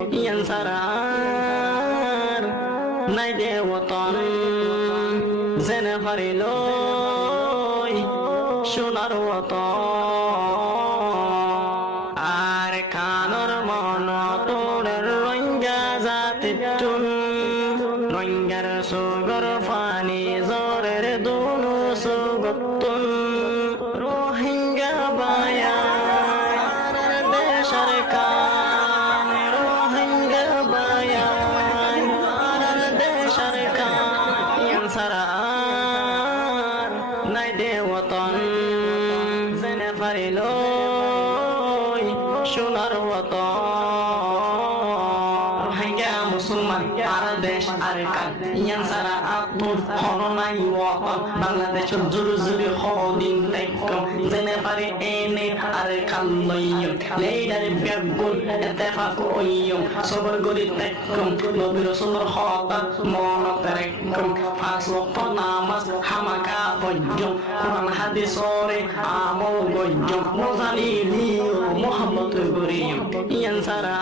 ইয়ান সারার নাই দেওতন জেনে পারিল সোনার আর কানর মন তোরের রঙ্গা জাতি টুন রঙ্গার সুগর ফানি জোরের দুনু সুগতুন রোহিঙ্গা বায়া দেশের কান রোহিঙ্গা বায়া দেশের কান সারার নাই দেওতন জেনে পারিল সোনার রোহিঙ্গা মুসলমান আর দেশ আর কান ইয়ান সারা আপুর হরনাই ওয়াতন বাংলাদেশের জুরু জুরু হদিন তাইকম জেনে পারে এনে আর কাল্লইয়ম লেইদার বেগুন এতেফাক ওইয়ম সবর গরি তাইকম নবী রাসূলের হতা মনত রাখকম পাঁচ ওয়াক্ত নামাজ হামাকা পয়ম কোরআন হাদিসরে আমল গয়ম মোজালি দিও মোহাম্মদ গরিয়ম ইয়ান সারা